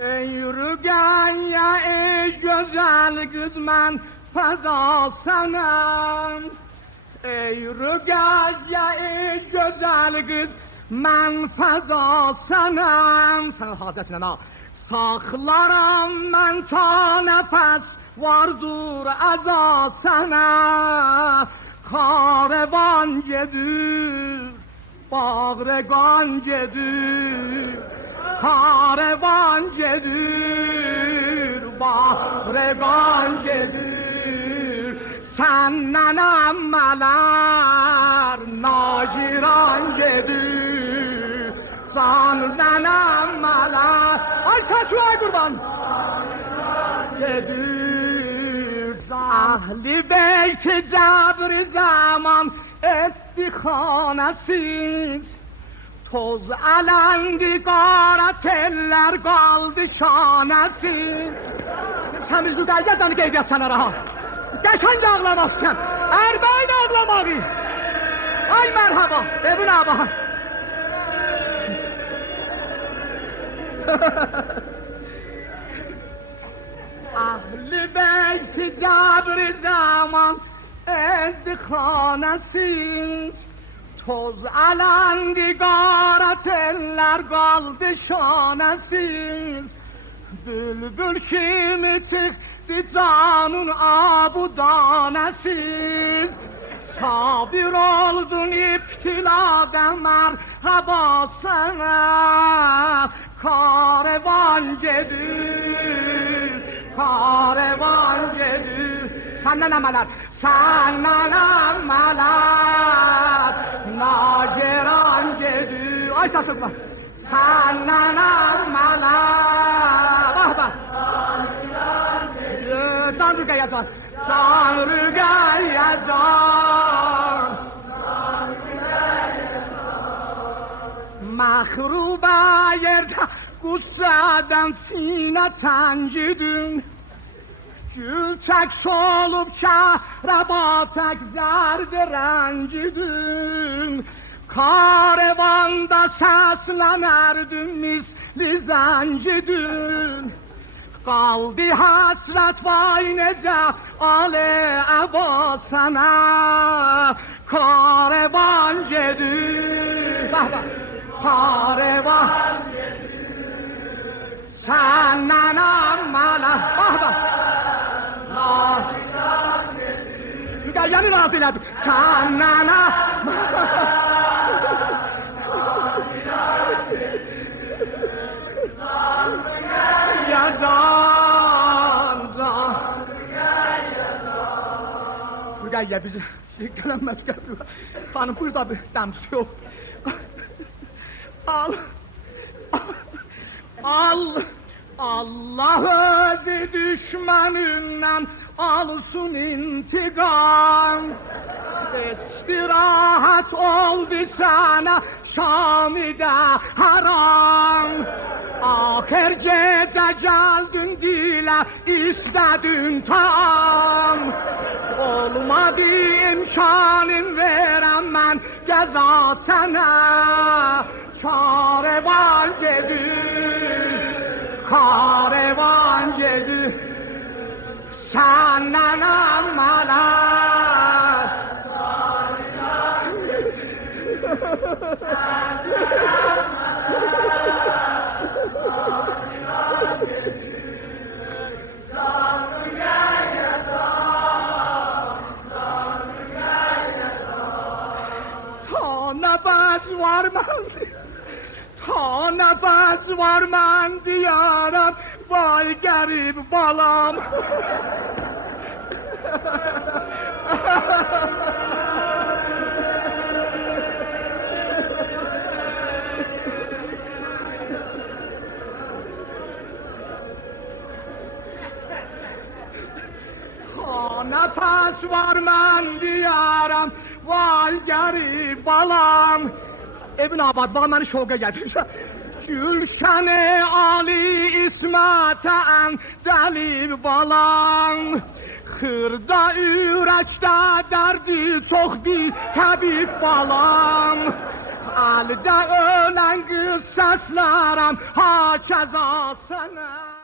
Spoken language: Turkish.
Ey Rügeyye ey güzel kız ben feda sana. Ey Rügeyye ey güzel kız ben feda sana. Sen hazretine ha. Saxlaram ben ta nefes vardır aza sana. Karevan gedir, bağregan gedir. Karevan gedir, bağregan gedir. Senden emmeler naciran gedir. Senden emmeler, ay saçma kurban gedir. Ahli beyti cebri zaman etti hanesiz. Toz elendi qara teller qaldı şanesiz. Sen biz burada gəlsən qeydiyyat sənə rahat. Qəşəng ağlamazsan, ərbəyin ağlamağı. Ay mərhaba, evin abahan. Ahli beyti cebri zaman etti hanesiz. Toz elendi qara teller qaldı şanesiz. Bülbül kimi çıktı canın abudanesiz. Sabir oldun iptilada merhaba sana. Karevan gedir, karevan gedir. Senden emeler, senden emeler naciran gedir. Ay satırlar. Senden emeler. Bak bak. Can Rügeyye can. Can Rügeyye can. Mehruba yerde kutseden sine tencidin. Gül tek solup şehraba tek derdi rencidin. Karevanda seslenerdin misli zencidin. Kaldı hasret vay nece ale eba sana. Karevan gedir, karevan senden emmele. Rügeyye'ni razı elədik. Senden ya can. Rügeyye bizi gələnməz gəlir. Xanım burada bir dəmsi yox. Allah özü düşmanından alsın intikam. İstirahat oldu sana Şam'da haram. Ahir gece geldin dile istedin tam. Olmadı imkanın verem ben ceza sana. Karevan gedir, karevan gedir. Senden emmeler. Ta nefes var mendi, ta nefes var mendi yaram. Vay garip balam. Nefes var men diyaram, vay garip balam. Evin abad bana beni şoka getir. Gülşen-i Ali İsmet'en delib balam. Xırda ürəkdə dərdi çoxdur, təbib balam. Alda ölen kız saçlarım ha cezasına.